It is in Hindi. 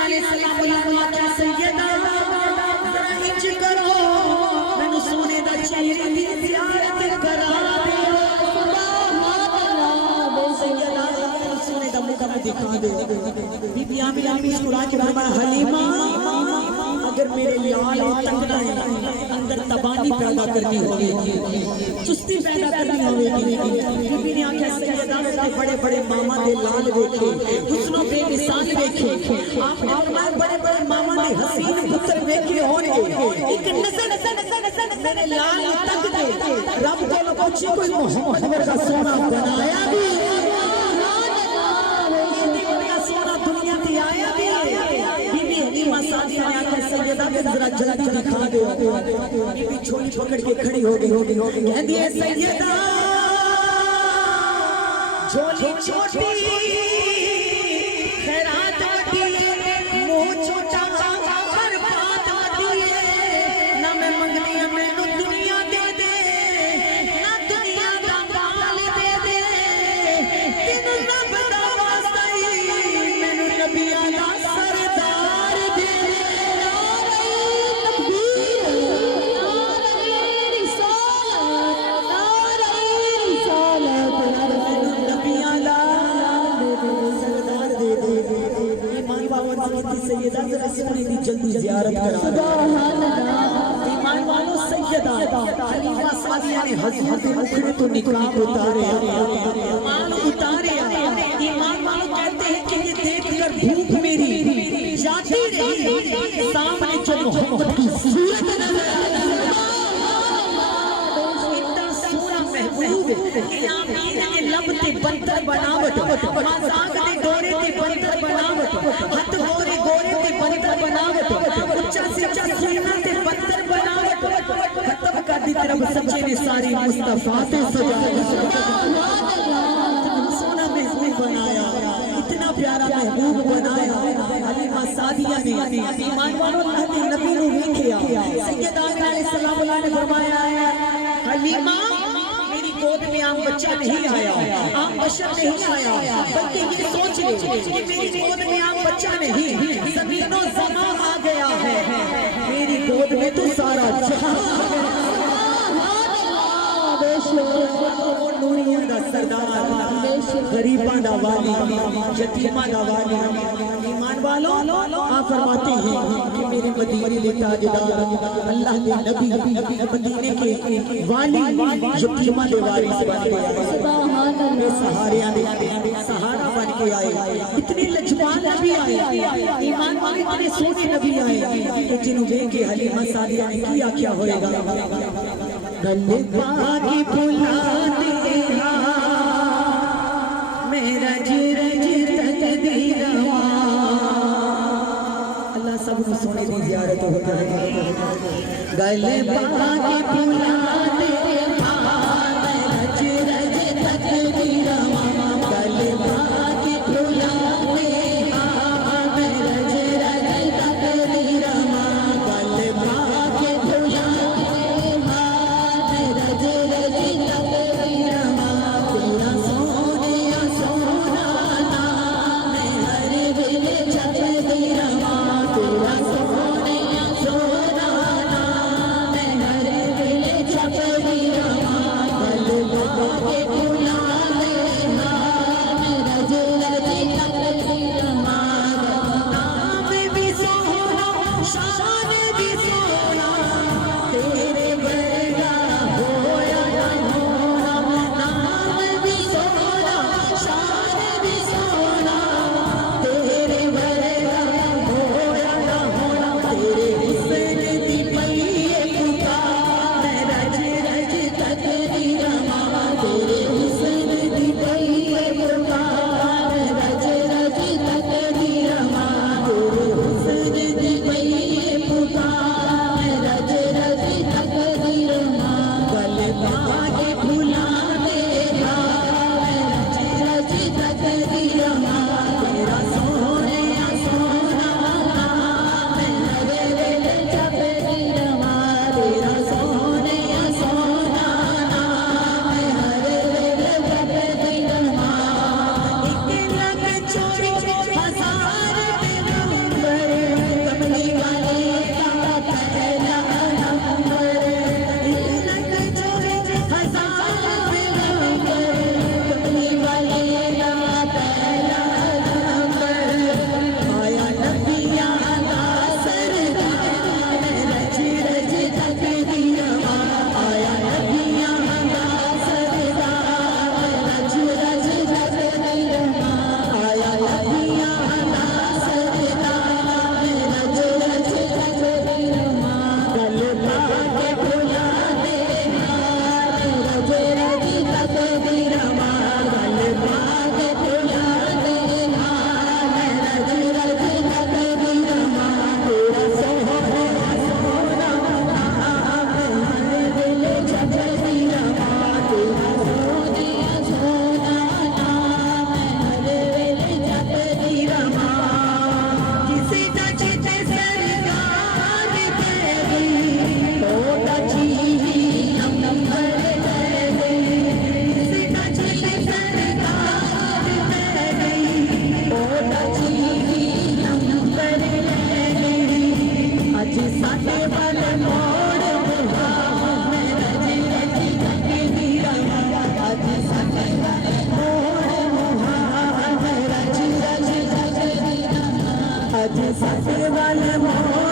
नाले सलाम अल्लाह सैयदा जरा इंज करो मैनू सोने दा चेहरे दी ज़ियारत करा दे सुभान अल्लाह सैयदा सोने दा मुंह दिखा दे बीबी आमिना मुस्कुरा के फरमाया हलीमा अगर मेरे लाल तंगना है अंदर तबानी पैदा करनी होगी चुस्ती पैदा करनी होगी बीबी ने आख्या सैयदा बड़े बड़े मामा दे लाल देखे हुस्नो बेमिसाल देखे आप बड़े बड़े मामा दे हसीन पुत्र देखे होंगे एक नजर मेरे लाल तंग दे रब के लोगों कोई मोहम्मद वर्गा सोना बनाया भी जरा जल्दी दिखा दो बीबी छोटी पकड़ के खड़ी हो गई कहती है सैयदा झोली छोटी खैरात वटी मुंह छोटा हर बात वटी ना मैं मंगनी है मैनू दुनिया दे दे ना दुनिया दा माल दे दे तेनू रब दा वास्ता ही मैनू नबियां दा सरदार दे सैयदा जरा सोने की जल्दी ज़ियारत करा सुभान अल्लाह ईमान वालों सैयदा हलीमा सादिया ने हज़रत मुखरे तो निकाब उतारे ईमान उतारे ईमान वालों कहते हैं कि ये देखकर भूख मेरी जाती रही सामने जो मोहम्मद की सूरत नजर इतना सोना महबूब कि आमीना के लब ते बंतर बनावट मजाक दे गोरे ते बंतर बनावट हाथ गोरे गोरे ते बंतर बनावट उच्चा से उच्चा सीना ते बंतर बनावट खत्म कर दी तरफ सच्चे ने सारी मुस्तफा ते सजाया सोना महबूब बनाया इतना प्यारा महबूब बनाया हलीमा सादिया ने ईमान वालों अल्लाह के नबी ने देखा सैयदा अलैहिस्सलाम ने फरमाया हलीमा गोद में आम बच्चा नहीं आया आम बशर नहीं आया बल्कि ये सोच ले कि मेरी गोद में आम बच्चा नहीं ज़मीनो ज़मा आ गया है मेरी गोद में तो सारा जहां नूरियां दा सरदार गरीबां दा वाली यतीमां दा वाली ईमान वालों आप फरमाते हैं कि मेरे मदीने के ताजदार अल्लाह के नबी मदीने के वाली यतीमां दे वारिस बन गए सुभान अल्लाह सहारियां दे सहारा बन के आए इतने लजवान नबी आए ईमान वाले इतने सोने नबी आए कि जिन्हों देख के हलीमा सादिया ने क्या क्या होएगा गले पाकी फुला दे मेरा रज तकदीर अल्लाह सब को सोने की ज़ियारत हो जाए गले पाकी फुला दे रज तकदीर गले पाकी फुला दे रज तकदीर गले पाकी फुला Chapel साथे वाले मोर